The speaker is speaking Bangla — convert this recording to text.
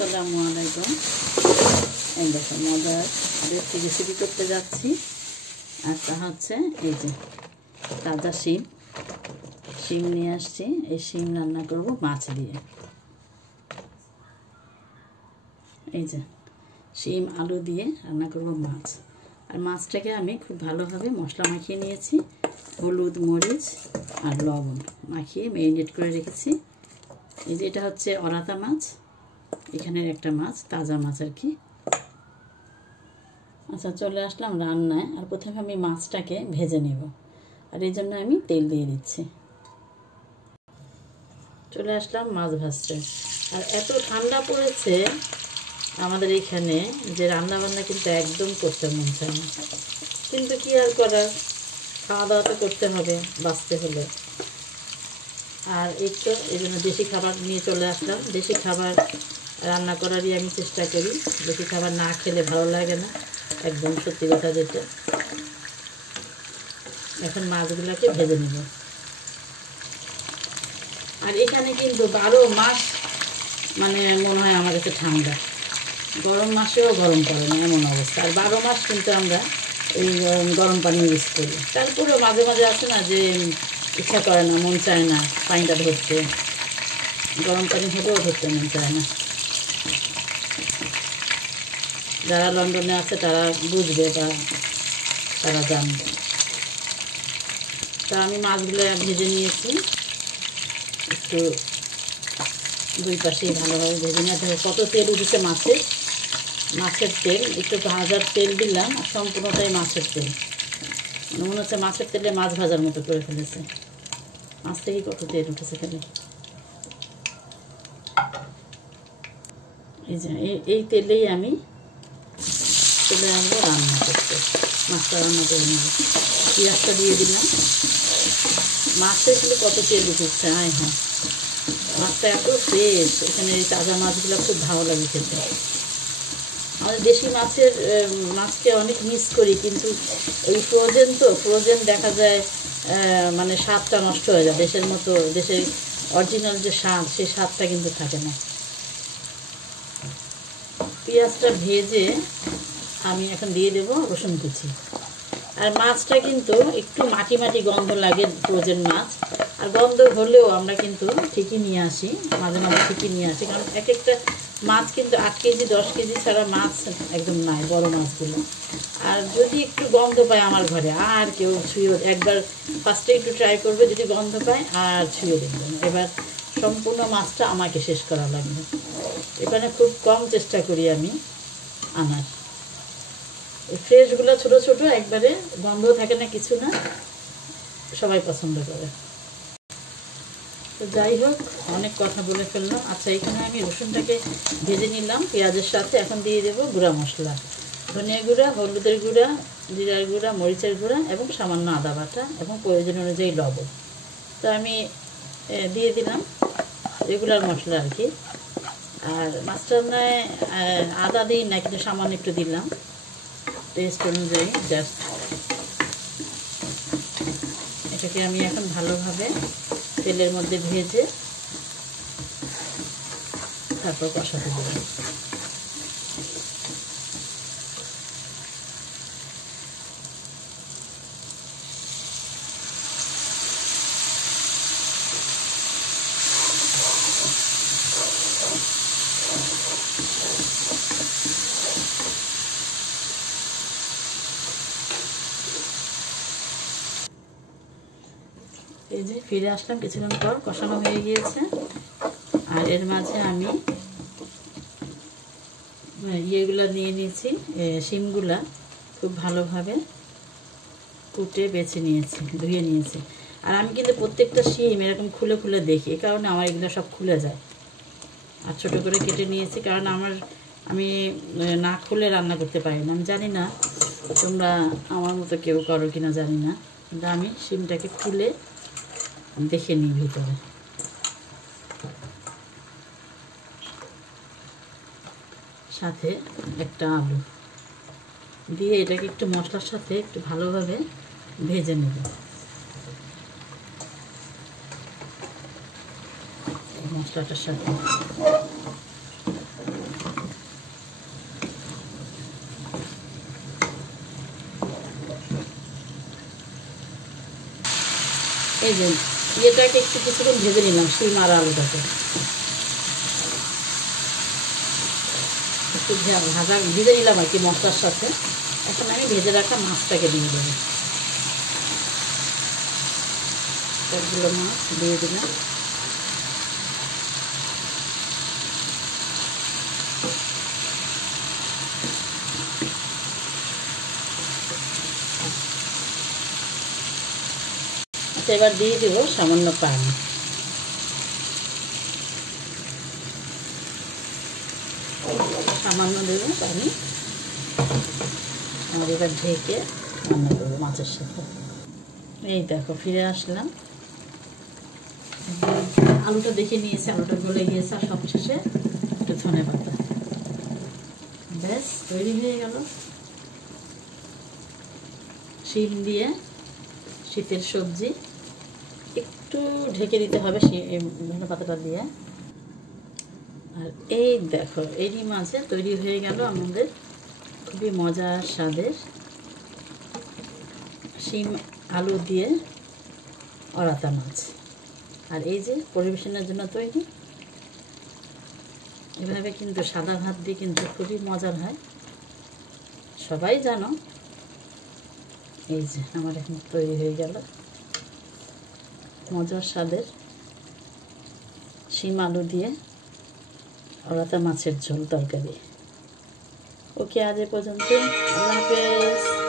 আসসালামু আলাইকুম। এই দেখো মজার একটি রেসিপি করতে যাচ্ছি। আর তা হচ্ছে এই যে তাজা শিম নিয়ে আসছি। এই শিম রান্না করব মাছ দিয়ে। এই যে শিম আলু দিয়ে রান্না করব মাছ। আর মাছটাকে আমি খুব ভালোভাবে মশলা মাখিয়ে নিয়েছি। হলুদ, মরিচ আর লবণ মাখিয়ে ম্যারিনেট করে রেখেছি। এই যে এটা হচ্ছে অরাতা মাছ, এখানের একটা মাছ, তাজা মাছ আর কি। আচ্ছা, চলে আসলাম রান্নায়। আর প্রথমে আমি মাছটাকে ভেজে নেব, আর এই জন্য আমি তেল দিয়ে দিচ্ছি। চলে আসলাম মাছ ভাজতে। আর এত ঠান্ডা পড়েছে আমাদের এখানে যে রান্না বান্না কিন্তু একদম করতে মন চায় না, কিন্তু কি আর করার, খাওয়া দাওয়া তো করতে হবে, বাঁচতে হলে। আর এই তো এই জন্য দেশি খাবার নিয়ে চলে আসলাম। দেশি খাবার রান্না করারই আমি চেষ্টা করি। দেশি খাবার না খেলে ভালো লাগে না, একদম সত্যি কথা যেটা। এখন মাছগুলোকে ভেজে নেব। আর এখানে কিন্তু 12 মাস মানে মনে হয় আমার কাছে ঠান্ডা, গরম মাসেও গরম পড়ে না, এমন অবস্থা। আর 12 মাস কিন্তু আমরা এই গরম পানি ইউজ করি। তারপরেও মাঝে মাঝে আছে না যে ইচ্ছা করে না, মন চায় না পানিটা ধরতে, গরম পানি হলেও ধরতে মন চায় না। যারা লন্ডনে আছে তারা বুঝবে বা তারা জানবে। তা আমি মাছগুলো ভেজে নিয়েছি, একটু দুই পাশেই ভালোভাবে ভেজে নিয়ে। দেখো কত তেল উঠেছে মাছের তেল। একটু ভাজার তেল দিলাম, আর সম্পূর্ণটাই মাছের তেল। মনে হচ্ছে মাছের তেলে মাছ ভাজার মতো করে ফেলেছে। মাছ থেকেই কত তেল উঠেছে তেলে। এই যে এই তেলেই আমি চলে আসবো রান্না করতে। মাছটা রান্না করে নেব। পেঁয়াজটা দিয়ে দিলাম। মাছের কিন্তু কত তেল উঠেছে। হ্যাঁ, মাছটা এত ফ্রেশ। এখানে এই তাজা মাছগুলো খুব ভালো লাগে খেতে। আমাদের দেশি মাছকে অনেক মিস করি, কিন্তু এই ফ্রোজেন দেখা যায় মানে স্বাদটা নষ্ট হয়ে যায়। দেশের মতো, দেশের অরিজিনাল যে স্বাদ, সেই স্বাদটা কিন্তু থাকে না। পেঁয়াজটা ভেজে আমি এখন দিয়ে দেবো রসুন কুচি। আর মাছটা কিন্তু একটু মাটি মাটি গন্ধ লাগে, ফ্রোজেন মাছ। আর গন্ধ হলেও আমরা কিন্তু ঠিকই নিয়ে আসি, মাঝে মাঝে ঠিকই নিয়ে আসি। কারণ এক একটা মাছ কিন্তু 8 কেজি 10 কেজি ছাড়া মাছ একদম নাই, বড় মাছগুলো। আর যদি একটু গন্ধ পায় আমার ঘরে, আর কেউ ছুঁয়েও, একবার ফার্স্টে একটু ট্রাই করবে, যদি গন্ধ পায় আর ছুঁয়ে দেখবেন। এবার সম্পূর্ণ মাছটা আমাকে শেষ করা লাগবে। এখানে খুব কম চেষ্টা করি আমি আনার। এই ফ্রেশগুলো ছোটো ছোটো, একবারে গন্ধ থাকে না, কিছু না, সবাই পছন্দ করে। তো যাই হোক, অনেক কথা বলে ফেললাম। আচ্ছা, এখানে আমি রসুনটাকে ভেজে নিলাম পেঁয়াজের সাথে। এখন দিয়ে দেবো গুঁড়া মশলা, ধনিয়া গুঁড়া, হলুদের গুঁড়া, জিরার গুঁড়া, মরিচের গুঁড়া এবং সামান্য আদা বাটা এবং প্রয়োজন অনুযায়ী লবণ। তো আমি দিয়ে দিলাম রেগুলার মশলা আর কি। আর মাছ রান্নায় আদা দিই না, কিন্তু সামান্য একটু দিলাম টেস্ট অনুযায়ী জাস্ট। এটাকে আমি এখন ভালোভাবে তেলের মধ্যে ভেজে তারপর কষাতে দেব। এই যে ফিরে আসলাম কিছুক্ষণ পর, কষানো হয়ে গিয়েছে। আর এর মাঝে আমি ইয়েগুলো নিয়ে নিয়েছি, শিমগুলা খুব ভালোভাবে কুটে বেছে নিয়েছি, ধুয়ে নিয়েছি। আর আমি কিন্তু প্রত্যেকটা শিম এরকম খুলে খুলে দেখি, এই কারণে আমার এগুলো সব খুলে যায়। আর ছোটো করে কেটে নিয়েছি, কারণ আমি না খুলে রান্না করতে পারি না। আমি জানি না তোমরা আমার মতো কেউ করো কিনা জানি না, কিন্তু আমি শিমটাকে খুলে দেখে নিই ভিতরে। সাথে একটা আলু দিয়ে এটাকে একটু মশলার সাথে একটু ভালোভাবে ভেজে নেব। মশলাটার সাথে এই যে ইয়েটাকে একটু কিছুক্ষণ ভেজে নিলাম, শিম আর আলুটাকে একটু ভাজা ভেজে নিলাম আর কি মশলার সাথে। এখন আমি ভেজে রাখা মাছটাকে দিয়ে দেবো, সবগুলো মাছ দিয়ে দিলাম। আচ্ছা, এবার দিয়ে দেব সামান্য পানি। সামান্য দেবো পানি, আর এবার ঢেকে রান্না করবো মাছের সাথে। এই দেখো ফিরে আসলাম, আলুটা দেখে নিয়েছে, আলুটা গলে গিয়েছে, আর সবশেষে একটু ধনে পাতা, ব্যাস তৈরি হয়ে গেল শিম দিয়ে শীতের সবজি। একটু ঢেকে দিতে হবে ধনে পাতাটা দিয়ে। আর এই দেখো এরই মাঝে তৈরি হয়ে গেল আমাদের খুবই মজার স্বাদের শিম আলু দিয়ে অরাতা মাছ। আর এই যে পরিবেশনের জন্য তৈরি। এভাবে কিন্তু সাদা ভাত দিয়ে কিন্তু খুবই মজার হয়, সবাই জানো। এই যে আমার এখন তৈরি হয়ে গেল মজার স্বাদের শিম আলু দিয়ে অরাতা মাছের ঝোল তরকারি। ওকে, আজ এ পর্যন্ত, আল্লাহ হাফেজ।